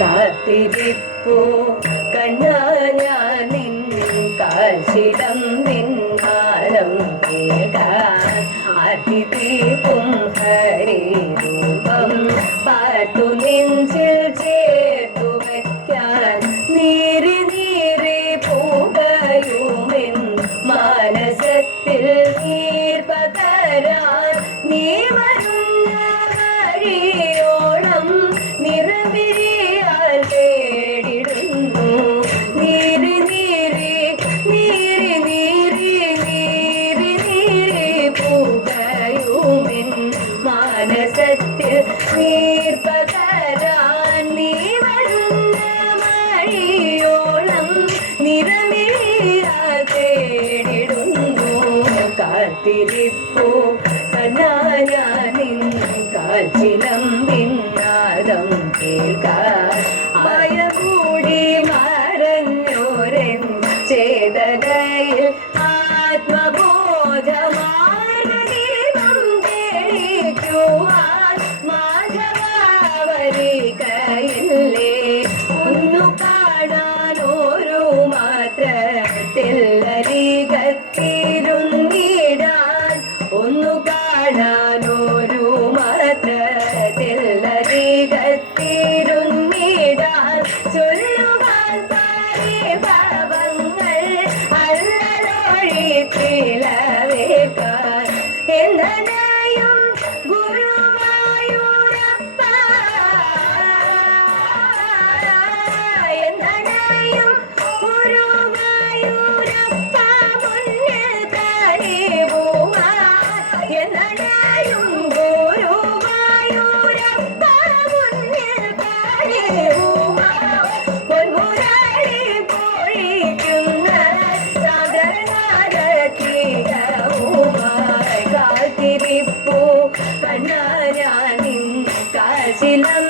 കാത്തിരിപ്പൂ കണ്ണാനിൻ കാശിടം നിന്നാലം കേൾക്കാൻ അതിദീപും ഹരിരൂപം പാർത്തു നെഞ്ചിൽ ചേർത്തു വയ്ക്കാൻ നീറി നീറി പൂകയുമെൻ മാനസത്തിൽ നീർ പകരാൻ നീ വരുന്ന വഴിയോളം നിറവിരിയാൽ തേടിടുന്നു നീറി നീറി നീറി നീറി നീറി നീറി പൂകയുമെൻ മാനസത്തിൽ നീർ പകരാൻ നീ വരുന്ന വഴിയോളം നിറമിഴിയാൽ തേടിടുന്നു കാത്തിരിപ്പൂ കണ്ണാനിൻ കാൽച്ചിലമ്പിൻ നാദം കേൾക്കാൻ ഭയകൂടി മറഞ്ഞോരൻ ചേതനയിൽ ആത്മബോധമാർഗദീപം തെളിക്കുവാൻ മാധവവരികയില്ലേ ഒന്നു കാണാൻ ഒരു മാത്രത്തില്ലരികത്തിരുന്നിടാൻ ഒന്നു കാണാൻ ഒരു മാത്രത്തില്ലരികത്തിരുന്നിടാൻ ചൊല്ലുവാൻ പരിഭവങ്ങൾ അല്ലൊഴിത്തിലവേക്കാൻ എന്നനയും ഗുരുവായൂരപ്പ എന്നനയും ഗുരുവായൂരപ്പ മുന്നിൽ കനിവുമായി എന്നനയും ഗുരുവായൂരപ്പ മുന്നിൽ കനിവുമായി പൊന്മുരളി പൊഴിക്കുന്ന സാഗരനാരകീകവുമായി കാത്തിരിപ്പൂ കണ്ണാനിൻ കാശിലം